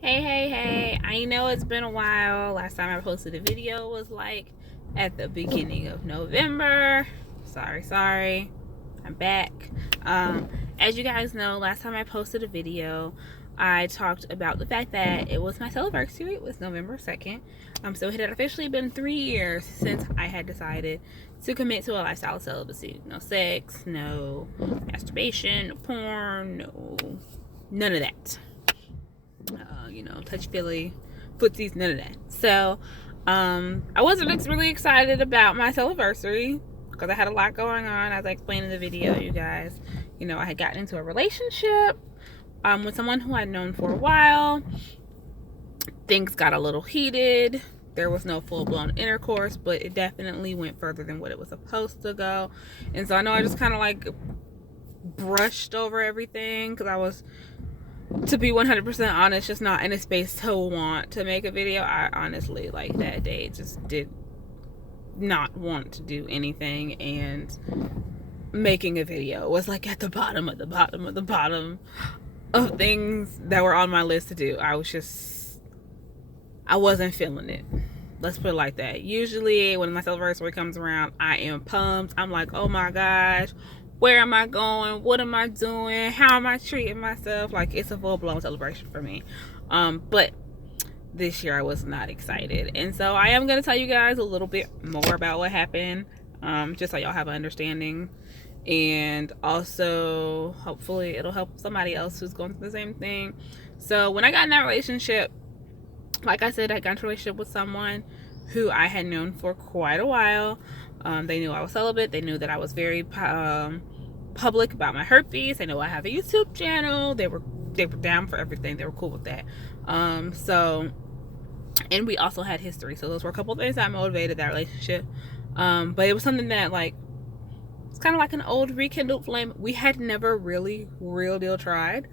Hey, I know it's been a while. Last time I posted a video was like at the beginning of November. Sorry. I'm back. As you guys know, last time I posted a video, I talked about the fact that it was my celibacy. It was November 2nd. So it had officially been 3 years since I had decided to commit to a lifestyle of celibacy. No sex, no masturbation, no porn, none of that. Touch feely, footsies, none of that. So, I wasn't really excited about my celibacy because I had a lot going on, as I explained in the video, you guys. I had gotten into a relationship with someone who I'd known for a while. Things got a little heated. There was no full-blown intercourse, but it definitely went further than what it was supposed to go. And so I know I just kind of like brushed over everything because I was, to be 100% honest, just not in a space to want to make a video. I honestly, like, that day just did not want to do anything, and making a video was like at the bottom of things that were on my list to do. I wasn't feeling it. Let's put it like that. Usually when my celibacy comes around, I am pumped. I'm like, oh my gosh, where am I going? What am I doing? How am I treating myself? Like, it's a full-blown celebration for me. But this year I was not excited. And so I am going to tell you guys a little bit more about what happened, just so y'all have an understanding. And also, hopefully it'll help somebody else who's going through the same thing. So when I got in that relationship, like I said, I got into a relationship with someone who I had known for quite a while. They knew I was celibate. They knew that I was very public about my herpes. They know I have a YouTube channel. They were down for everything. They were cool with that. And we also had history. So those were a couple of things that motivated that relationship. But it was something that, like, it's kind of like an old rekindled flame. We had never really real deal tried.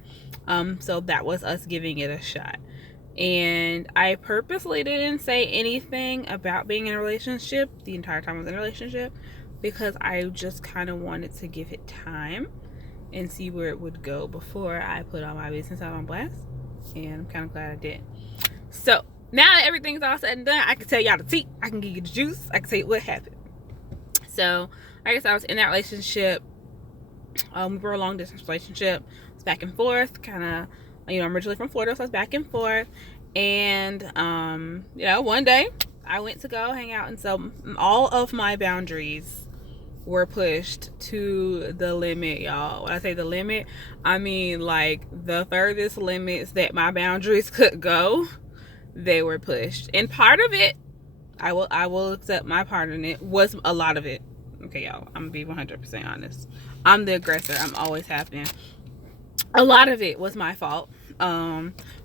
So that was us giving it a shot. And I purposely didn't say anything about being in a relationship the entire time I was in a relationship, because I just kind of wanted to give it time and see where it would go before I put all my business out on blast. And I'm kind of glad I did. So now that everything's all said and done, I can tell y'all the tea. I can give you the juice. I can tell you what happened. So I guess I was in that relationship. We were a long distance relationship. It was back and forth, kind of. I'm originally from Florida, so I was back and forth. And, one day I went to go hang out, and so all of my boundaries were pushed to the limit, y'all. When I say the limit, I mean like the furthest limits that my boundaries could go, they were pushed. And part of it, I will accept my part in it, was a lot of it. Okay, y'all, I'm gonna be 100% honest. I'm the aggressor. I'm always happening. A lot of it was my fault,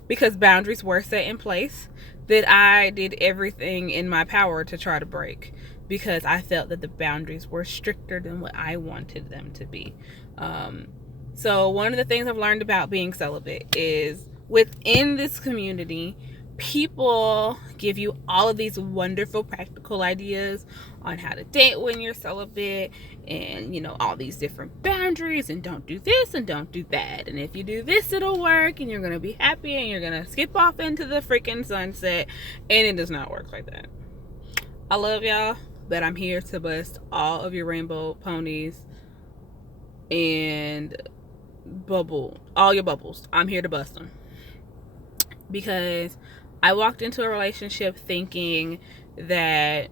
because boundaries were set in place that I did everything in my power to try to break, because I felt that the boundaries were stricter than what I wanted them to be. So one of the things I've learned about being celibate is, within this community, people give you all of these wonderful practical ideas on how to date when you're celibate, and all these different boundaries, and don't do this and don't do that, and if you do this it'll work, and you're gonna be happy, and you're gonna skip off into the freaking sunset. And it does not work like that. I love y'all, but I'm here to bust all of your rainbow ponies and all your bubbles. I'm here to bust them, because I walked into a relationship thinking that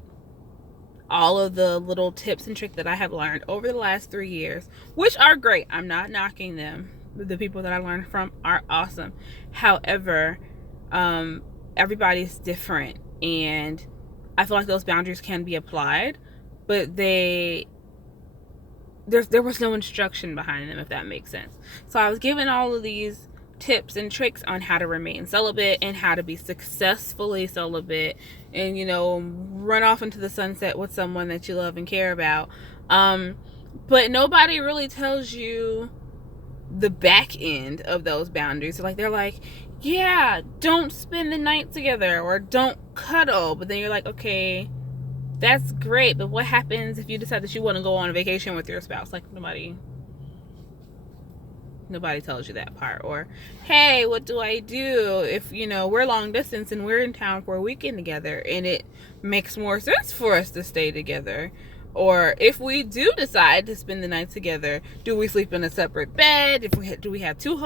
all of the little tips and tricks that I have learned over the last 3 years, which are great, I'm not knocking them, the people that I learned from are awesome. However, everybody's different, and I feel like those boundaries can be applied, but there was no instruction behind them, if that makes sense. So I was given all of these tips and tricks on how to remain celibate and how to be successfully celibate, and run off into the sunset with someone that you love and care about, but nobody really tells you the back end of those boundaries. So, like, they're like, yeah, don't spend the night together, or don't cuddle, but then you're like, okay, that's great, but what happens if you decide that you want to go on a vacation with your spouse? Like, nobody Nobody tells you that part. Or, hey, what do I do if, we're long distance and we're in town for a weekend together and it makes more sense for us to stay together? Or if we do decide to spend the night together, do we sleep in a separate bed? Do we have two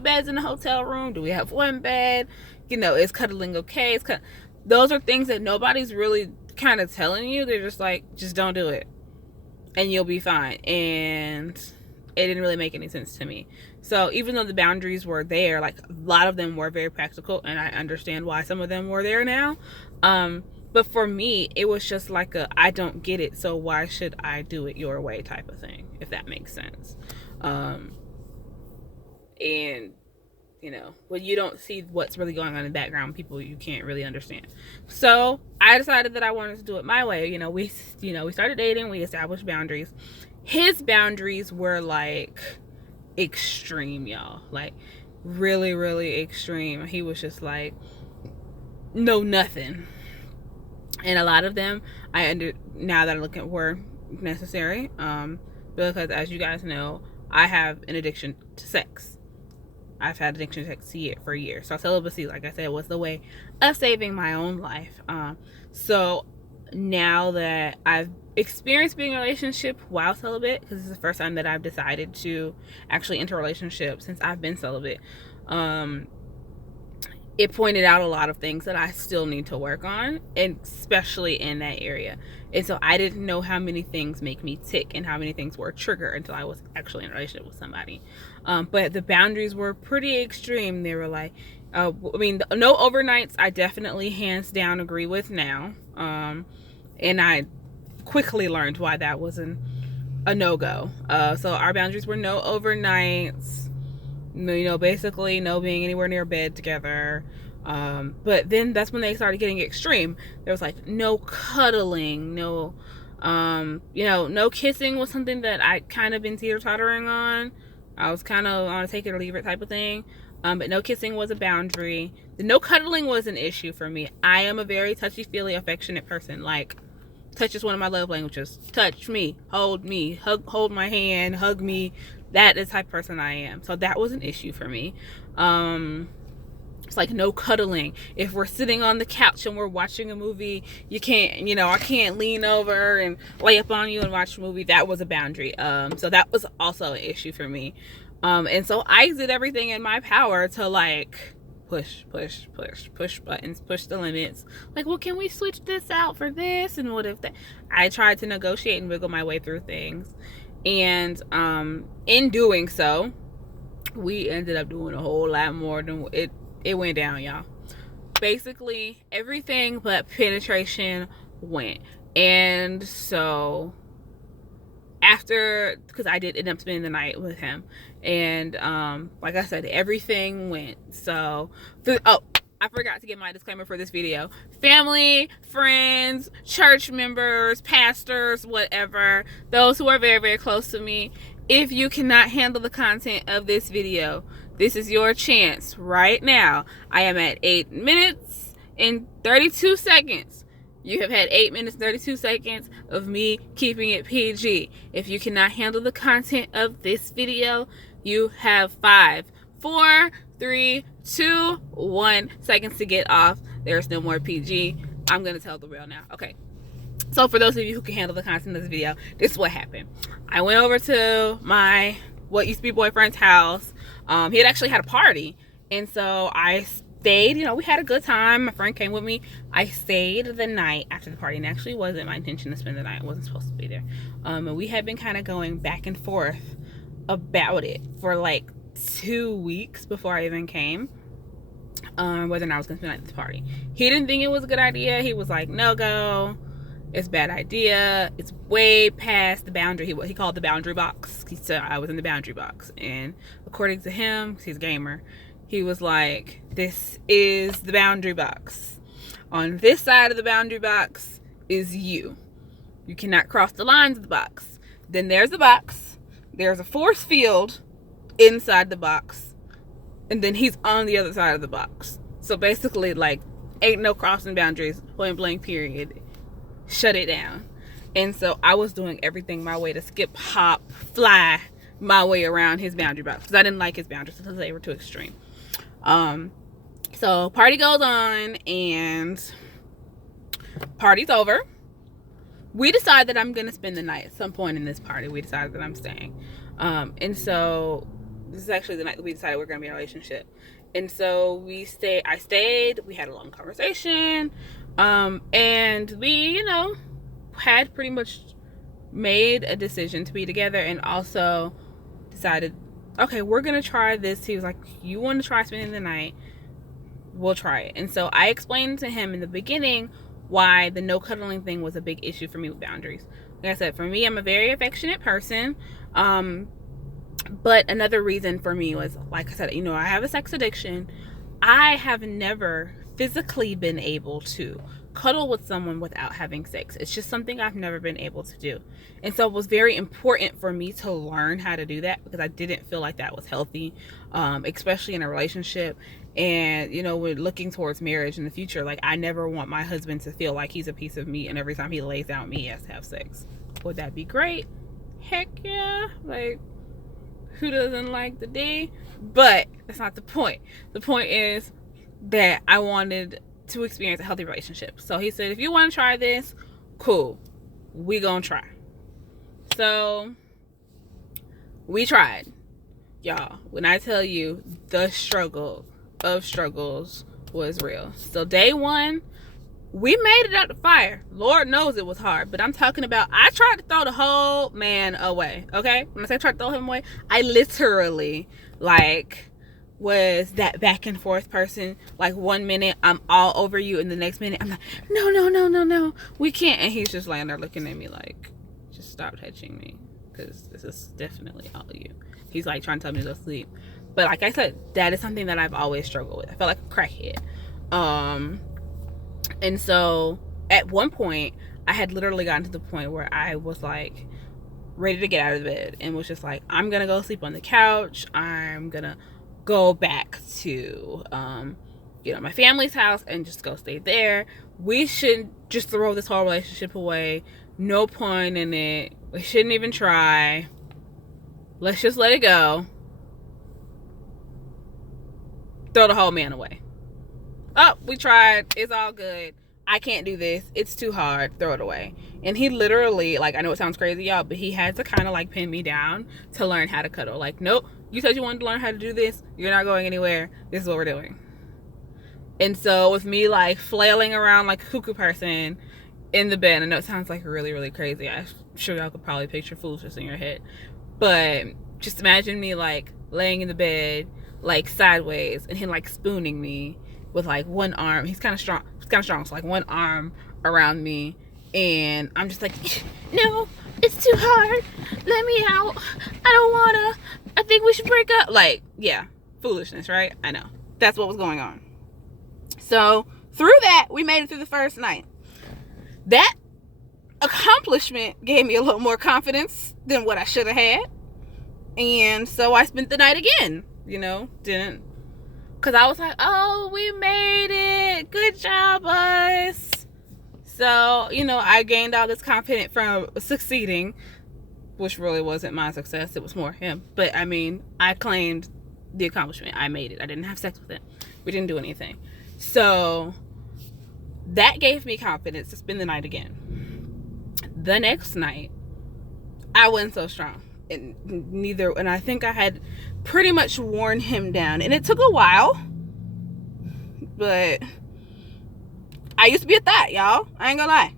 beds in the hotel room? Do we have one bed? Is cuddling okay? Those are things that nobody's really kind of telling you. They're just like, just don't do it and you'll be fine. And it didn't really make any sense to me. So even though the boundaries were there, like a lot of them were very practical, and I understand why some of them were there now. But for me, it was just like I don't get it, so why should I do it your way type of thing, if that makes sense. And when you don't see what's really going on in the background, people, you can't really understand. So I decided that I wanted to do it my way. We started dating, we established boundaries. His boundaries were like extreme, y'all, like really, really extreme. He was just like, no, nothing. And a lot of them now that I look at, were necessary, because as you guys know, I have an addiction to sex. I've had addiction to sex for years. So celibacy, like I said, was the way of saving my own life. So now that I've experienced being in a relationship while celibate, because this is the first time that I've decided to actually enter a relationship since I've been celibate, it pointed out a lot of things that I still need to work on, and especially in that area. And so I didn't know how many things make me tick and how many things were a trigger until I was actually in a relationship with somebody. But the boundaries were pretty extreme. They were like, no overnights, I definitely hands down agree with now. And I quickly learned why that was a no-go. So our boundaries were no overnights, basically no being anywhere near bed together. But then that's when they started getting extreme. There was like no cuddling, no kissing was something that I kind of been teeter-tottering on. I was kind of on a take it or leave it type of thing. But no kissing was a boundary. The no cuddling was an issue for me. I am a very touchy-feely, affectionate person. Like, touch is one of my love languages. Touch me, hold my hand, hug me. That is the type of person I am. So that was an issue for me. It's like no cuddling. If we're sitting on the couch and we're watching a movie, you can't, I can't lean over and lay up on you and watch a movie. That was a boundary. So that was also an issue for me. And so I did everything in my power to like push buttons, push the limits. Like, well, can we switch this out for this? And what if that? I tried to negotiate and wiggle my way through things. And in doing so, we ended up doing a whole lot more than it went down, y'all. Basically, everything but penetration went. And so after, because I did end up spending the night with him, and like I said, everything went. So I forgot to get my disclaimer for this video. Family, friends, church members, pastors, whatever, those who are very, very close to me, if you cannot handle the content of this video, this is your chance right now. I am at 8 minutes and 32 seconds. You have had 8 minutes, 32 seconds of me keeping it PG. If you cannot handle the content of this video, you have 5, 4, 3, 2, 1 seconds to get off. There's no more PG. I'm going to tell the real now. Okay. So for those of you who can handle the content of this video, this is what happened. I went over to my, what used to be boyfriend's house. He had actually had a party. And so I stayed, we had a good time. My friend came with me. I stayed the night after the party. And actually wasn't my intention to spend the night. I wasn't supposed to be there. And we had been kind of going back and forth about it for like 2 weeks before I even came. Whether or not I was going to spend the night at the party. He didn't think it was a good idea. He was like, no go. It's a bad idea. It's way past the boundary. He called the boundary box. He said I was in the boundary box. And according to him, because he's a gamer, he was like, this is the boundary box. On this side of the boundary box is you. You cannot cross the lines of the box. Then there's the box. There's a force field inside the box. And then he's on the other side of the box. So basically, like, ain't no crossing boundaries, point blank, period. Shut it down. And so I was doing everything my way to skip, hop, fly my way around his boundary box, because I didn't like his boundaries because they were too extreme. So party goes on, and party's over. We decide that I'm gonna spend the night at some point in this party. We decided that I'm staying, and so this is actually the night that we decided we're gonna be in a relationship. And so I stayed. We had a long conversation, and we, had pretty much made a decision to be together, and also decided, okay, we're gonna try this. He was like, you want to try spending the night? We'll try it. And so I explained to him in the beginning why the no cuddling thing was a big issue for me with boundaries. Like I said, for me, I'm a very affectionate person. But another reason for me was, like I said, I have a sex addiction. I have never physically been able to cuddle with someone without having sex. It's just something I've never been able to do. And so it was very important for me to learn how to do that, because I didn't feel like that was healthy, especially in a relationship. And, we're looking towards marriage in the future. Like, I never want my husband to feel like he's a piece of meat and every time he lays down me, he has to have sex. Would that be great? Heck yeah. Like, who doesn't like the D? But that's not the point. The point is that I wanted to experience a healthy relationship. So he said, if you want to try this, cool, we gonna try. So we tried. Y'all, when I tell you the struggle of struggles was real. So day one, we made it out the fire. Lord knows it was hard, but I'm talking about, I tried to throw the whole man away, okay? When I say I tried to throw him away, I literally, was that back and forth person. Like, 1 minute, I'm all over you, and the next minute, I'm like, no, we can't. And he's just laying there looking at me like, just stop touching me, because this is definitely all you. He's, trying to tell me to go sleep. But like I said, that is something that I've always struggled with. I felt like a crackhead. And so at one point, I had literally gotten to the point where I was ready to get out of bed, and was just like, I'm gonna go sleep on the couch. I'm gonna go back to my family's house and just go stay there. We should just throw this whole relationship away. No point in it. We shouldn't even try. Let's just let it go. Throw the whole man away. Oh, we tried. It's all good. I can't do this. It's too hard. Throw it away. And he literally, I know it sounds crazy, y'all, but he had to kind of pin me down to learn how to cuddle. Nope, you said you wanted to learn how to do this. You're not going anywhere. This is what we're doing. And so with me flailing around like a cuckoo person in the bed, I know it sounds really, really crazy. I'm sure y'all could probably picture foolishness in your head. But just imagine me laying in the bed, sideways, and him spooning me with one arm. He's kind of strong. So one arm around me, and I'm just no, it's too hard. Let me out. I don't wanna. I think we should break up. Yeah, foolishness, right? I know. That's what was going on. So through that, we made it through the first night. That accomplishment gave me a little more confidence than what I should have had. And so I spent the night again, because I was like, oh, we made it. Good job, us. So, I gained all this confidence from succeeding, which really wasn't my success. It was more him. But, I claimed the accomplishment. I made it. I didn't have sex with it. We didn't do anything. So that gave me confidence to spend the night again. The next night, I wasn't so strong. And I think I had pretty much worn him down. And it took a while. But I used to be a thot, y'all. I ain't gonna lie.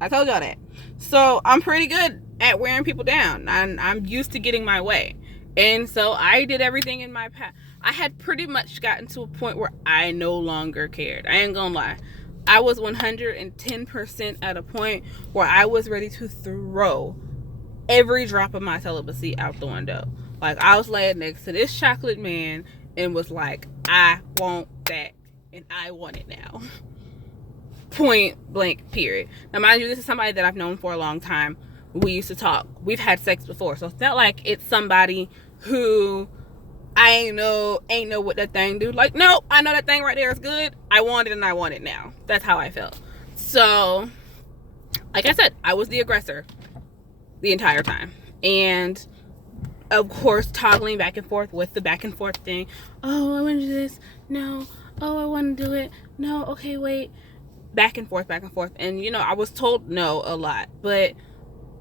I told y'all that. So I'm pretty good at wearing people down. I'm used to getting my way. And so I did everything in my power. I had pretty much gotten to a point where I no longer cared. I ain't gonna lie. I was 110% at a point where I was ready to throw every drop of my celibacy out the window. I was laying next to this chocolate man and was like, I want that, and I want it now. Point blank, period. Now, mind you, this is somebody that I've known for a long time. We used to talk. We've had sex before, so it's not like it's somebody who I ain't know what that thing do. No, I know that thing right there is good. I want it, and I want it now. That's how I felt. So, like I said, I was the aggressor the entire time. And of course, toggling back and forth with the back and forth thing. Oh, I want to do this. No. Oh, I want to do it. No. Okay, wait. Back and forth, back and forth. And, you know, I was told no a lot. But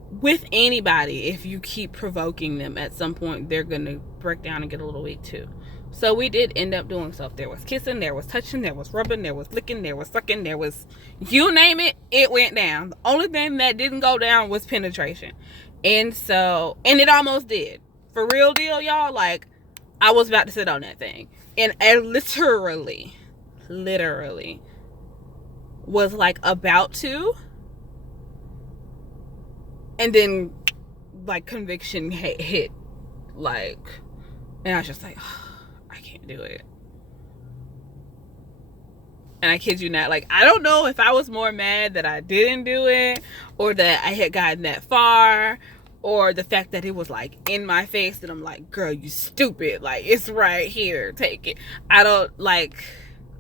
with anybody, if you keep provoking them, at some point, they're going to break down and get a little weak too. So we did end up doing stuff. There was kissing, there was touching, there was rubbing, there was licking, there was sucking, there was, you name it, it went down. The only thing that didn't go down was penetration. And so, and it almost did. For real deal, y'all, like, I was about to sit on that thing. And I literally was like about to. And then, like, conviction hit. Like, and I was just like, oh, I can't do it. And I kid you not, like, I don't know if I was more mad that I didn't do it, or that I had gotten that far, or the fact that it was, like, in my face, that I'm like, girl, you stupid. Like, it's right here. Take it. I don't, like,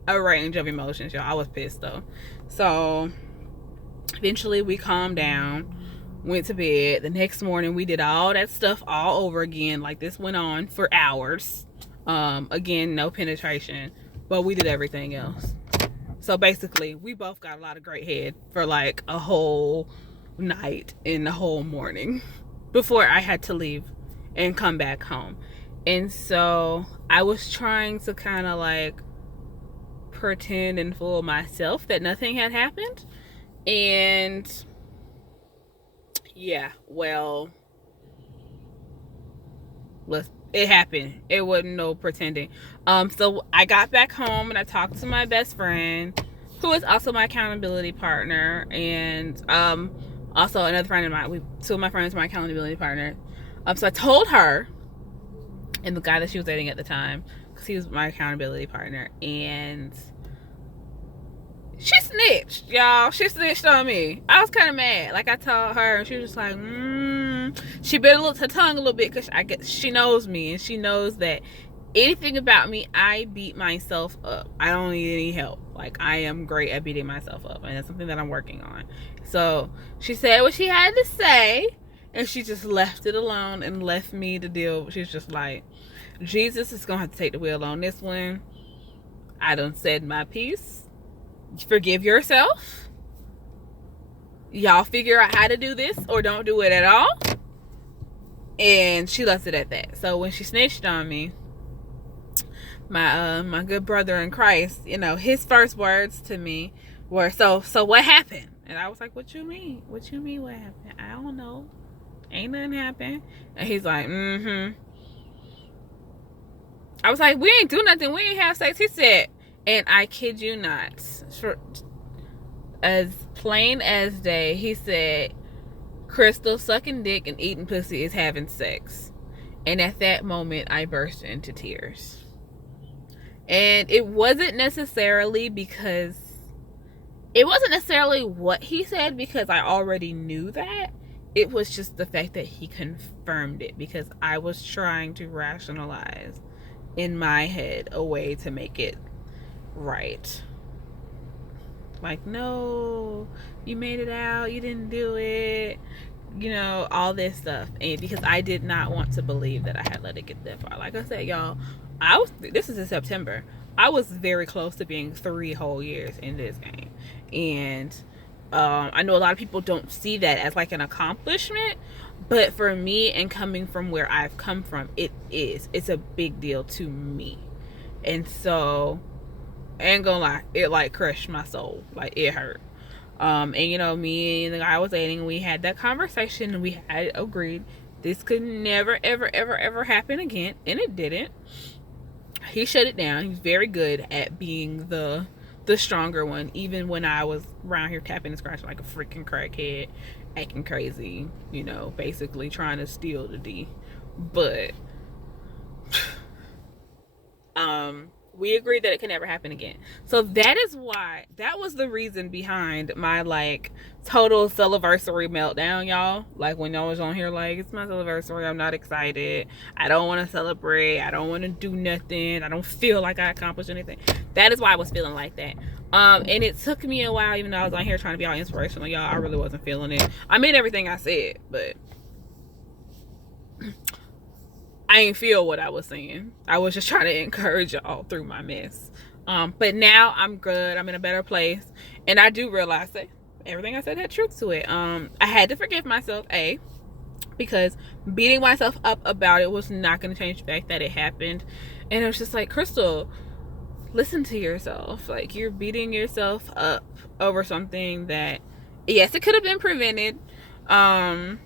a range of emotions, y'all. I was pissed, though. So, eventually we calmed down, went to bed. The next morning, we did all that stuff all over again. Like, this went on for hours. Again, no penetration, but we did everything else. So basically, we both got a lot of great head for like a whole night and the whole morning before I had to leave and come back home. And so I was trying to kind of like pretend and fool myself that nothing had happened. And yeah, well, it happened. It wasn't no pretending. So I got back home and I talked to my best friend, who is also my accountability partner, and also another friend of mine. Two of my friends are my accountability partner. So I told her and the guy that she was dating at the time, because he was my accountability partner, and she snitched, y'all. She snitched on me. I was kind of mad. Like, I told her, and she was just like, She bit her tongue a little bit, because I guess she knows me, and she knows that anything about me, I beat myself up. I don't need any help. Like, I am great at beating myself up, and that's something that I'm working on. So she said what she had to say, and she just left it alone and left me to deal. She's just like, Jesus is gonna have to take the wheel on this one. I done said my piece. Forgive yourself. Y'all figure out how to do this, or don't do it at all. And she left it at that. So when she snitched on me, my good brother in Christ, you know, his first words to me were, so what happened? And I was like, what you mean? What you mean what happened? I don't know. Ain't nothing happened. And he's like, I was like, we ain't do nothing. We ain't have sex. He said, and I kid you not, as plain as day, he said, Crystal, sucking dick and eating pussy is having sex. And at that moment, I burst into tears. And it wasn't necessarily what he said, because I already knew that. It was just the fact that he confirmed it, because I was trying to rationalize in my head a way to make it right. Like, no, you made it out, you didn't do it, you know, all this stuff. And because I did not want to believe that I had let it get that far. Like I said, y'all, this is in September. I was very close to being 3 whole years in this game. And I know a lot of people don't see that as like an accomplishment, but for me, and coming from where I've come from, it's a big deal to me. And so, I ain't gonna lie, it like crushed my soul. Like, it hurt. And you know, me and the guy I was dating, we had that conversation, and we had agreed this could never, ever, ever, ever happen again. And it didn't. He shut it down. He's very good at being the stronger one, even when I was around here tapping and scratching like a freaking crackhead, acting crazy, you know, basically trying to steal the D. But we agreed that it could never happen again. So that was the reason behind my like total celibacy meltdown, y'all. Like, when y'all was on here like, it's my celibacy, I'm not excited, I don't want to celebrate, I don't want to do nothing, I don't feel like I accomplished anything. That is why I was feeling like that. And it took me a while, even though I was on here trying to be all inspirational, y'all. I really wasn't feeling it. I meant everything I said, but I ain't feel what I was saying. I was just trying to encourage y'all through my mess. But now I'm good. I'm in a better place. And I do realize that everything I said had truth to it. I had to forgive myself, because beating myself up about it was not going to change the fact that it happened. And it was just like, Crystal, listen to yourself. Like, you're beating yourself up over something that, yes, it could have been prevented, and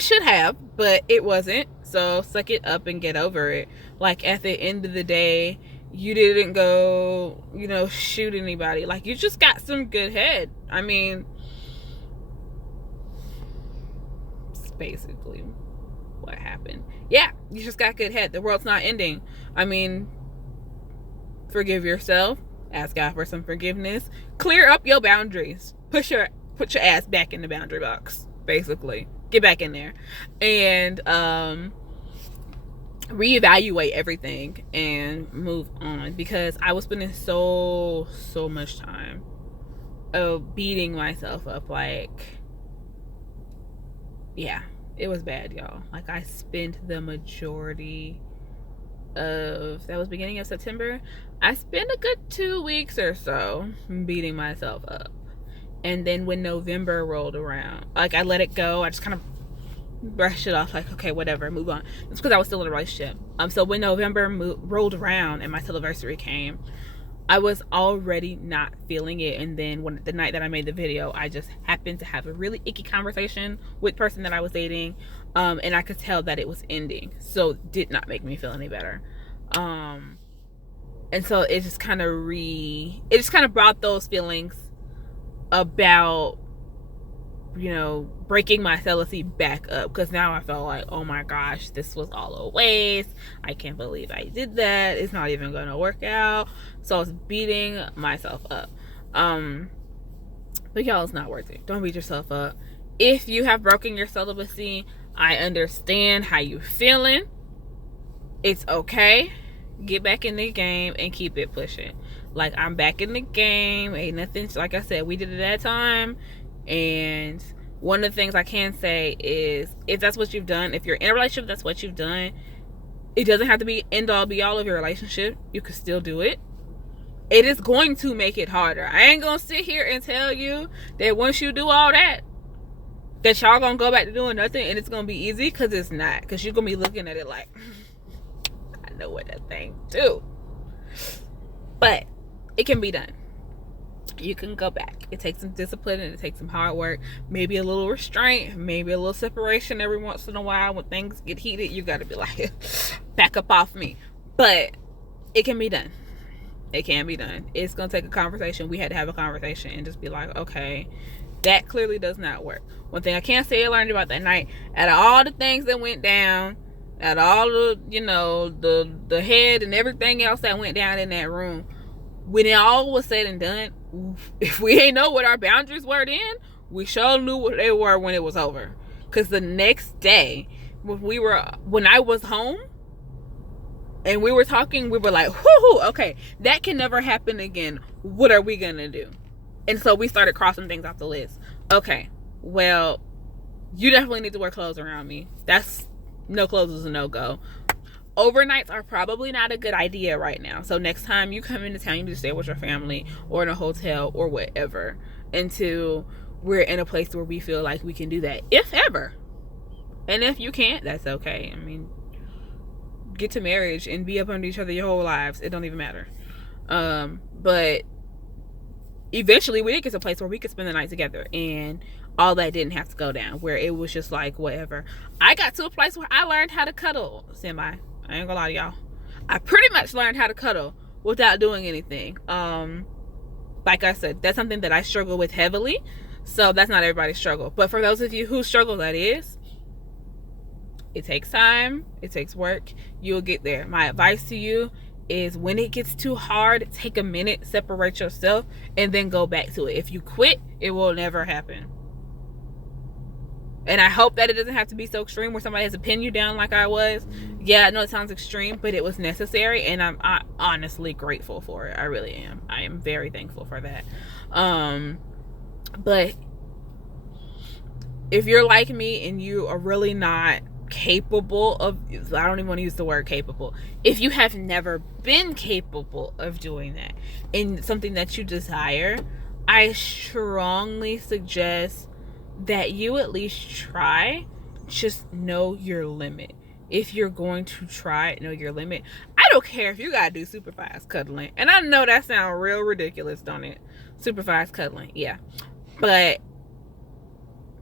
should have, but it wasn't. So suck it up and get over it. Like, at the end of the day, you didn't go, shoot anybody. Like, you just got some good head. I mean, it's basically what happened. Yeah, you just got good head. The world's not ending. I mean, forgive yourself. Ask God for some forgiveness. Clear up your boundaries. Put your ass back in the boundary box, basically. Get back in there. And reevaluate everything and move on, because I was spending so much time beating myself up. Like, yeah, it was bad, y'all. Like, I spent the majority of, that was beginning of September, I spent a good 2 weeks or so beating myself up. And then when November rolled around, like, I let it go. I just kind of brushed it off, like, okay, whatever, move on. It's because I was still in a relationship. So when November rolled around and my Celibacy came, I was already not feeling it. And then the night that I made the video, I just happened to have a really icky conversation with the person that I was dating, and I could tell that it was ending. So it did not make me feel any better. And so it just kind of brought those feelings about, breaking my celibacy back up, because now I felt like, oh my gosh, this was all a waste. I can't believe I did that. It's not even gonna work out. So I was beating myself up. But y'all, it's not worth it. Don't beat yourself up. If you have broken your celibacy, I understand how you're feeling. It's okay. Get back in the game and keep it pushing. Like, I'm back in the game. Ain't nothing, like I said, we did it that time. And one of the things I can say is, if that's what you've done, if you're in a relationship, that's what you've done, it doesn't have to be end all be all of your relationship. You can still do it. It is going to make it harder. I ain't gonna sit here and tell you that once you do all that y'all gonna go back to doing nothing and it's gonna be easy, because it's not. Because you're gonna be looking at it like, I know what that thing do. But it can be done. You can go back. It takes some discipline and it takes some hard work, maybe a little restraint, maybe a little separation every once in a while. When things get heated, you gotta be like, back up off me. But it can be done. It can be done. It's gonna take a conversation. We had to have a conversation and just be like, okay, that clearly does not work. One thing I can't say I learned about that night, out of all the things that went down, out of all the the head and everything else that went down in that room, when it all was said and done, if we ain't know what our boundaries were then, we sure knew what they were when it was over. Because the next day, when I was home and we were talking, we were like, whoo, okay, that can never happen again. What are we gonna do? And so we started crossing things off the list. Okay, well, you definitely need to wear clothes around me. That's, no clothes is a no-go. Overnights are probably not a good idea right now. So next time you come into town, you need to stay with your family or in a hotel or whatever until we're in a place where we feel like we can do that, if ever. And if you can't, that's okay. I mean, get to marriage and be up under each other your whole lives. It don't even matter. But eventually we did get to a place where we could spend the night together, and all that didn't have to go down, where it was just like whatever. I got to a place where I learned how to cuddle semi. I ain't gonna lie to y'all. I pretty much learned how to cuddle without doing anything. Like I said, that's something that I struggle with heavily. So that's not everybody's struggle. But for those of you who struggle, that is, it takes time. It takes work. You'll get there. My advice to you is, when it gets too hard, take a minute, separate yourself, and then go back to it. If you quit, it will never happen. And I hope that it doesn't have to be so extreme where somebody has to pin you down like I was. Yeah, I know it sounds extreme, but it was necessary, and I'm honestly grateful for it. I really am. I am very thankful for that. But if you're like me and you are really not capable of, I don't even want to use the word capable, if you have never been capable of doing that in something that you desire, I strongly suggest that you at least try. Just know your limit. If you're going to try, know your limit. I don't care if you gotta do super fast cuddling, and I know that sounds real ridiculous, don't it? Super fast cuddling, yeah, but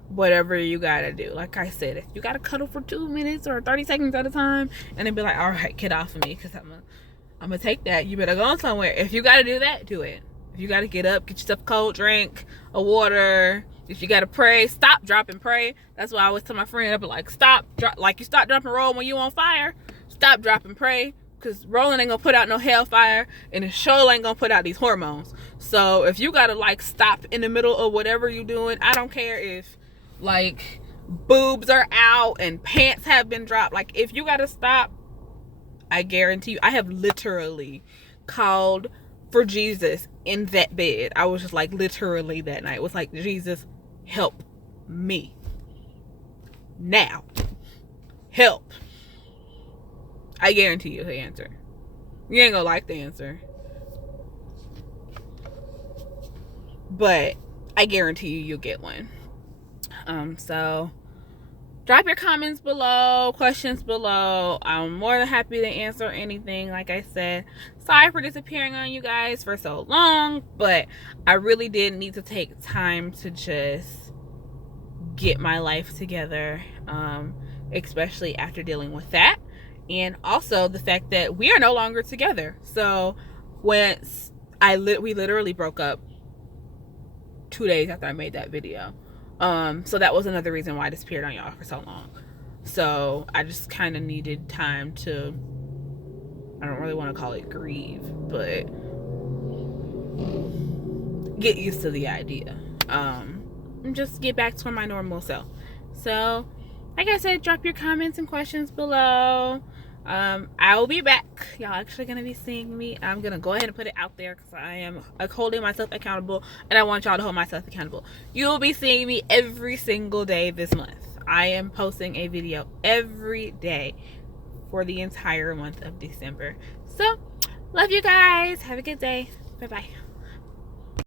whatever you gotta do. Like I said, if you gotta cuddle for 2 minutes or 30 seconds at a time, and then be like, all right, get off of me, because I'm gonna take that. You better go somewhere. If you gotta do that, do it. If you gotta get up, get yourself a cold drink, a water. If you gotta pray, stop, drop, and pray. That's why I always tell my friend, I'll be like, stop, drop, like you stop, drop, and roll when you on fire. Stop, drop, and pray, because rolling ain't gonna put out no hellfire, and the show ain't gonna put out these hormones. So if you gotta like stop in the middle of whatever you doing, I don't care if like boobs are out and pants have been dropped. Like if you gotta stop, I guarantee you, I have literally called for Jesus in that bed. I was just like, literally that night, it was like, Jesus, help me now, help. I guarantee you the answer. You ain't gonna like the answer, but I guarantee you you'll get one. So drop your comments below, questions below. I'm more than happy to answer anything. Like I said, sorry for disappearing on you guys for so long, but I really did need to take time to just get my life together, especially after dealing with that, and also the fact that we are no longer together. So when we literally broke up 2 days after I made that video. So that was another reason why I disappeared on y'all for so long. So I just kind of needed time to, I don't really want to call it grieve, but get used to the idea. And just get back to my normal self. So, like I said, drop your comments and questions below. I will be back. Y'all actually gonna be seeing me. I'm gonna go ahead and put it out there because I am holding myself accountable, and I want y'all to hold myself accountable. You will be seeing me every single day this month. I am posting a video every day for the entire month of December. So, love you guys. Have a good day. Bye bye.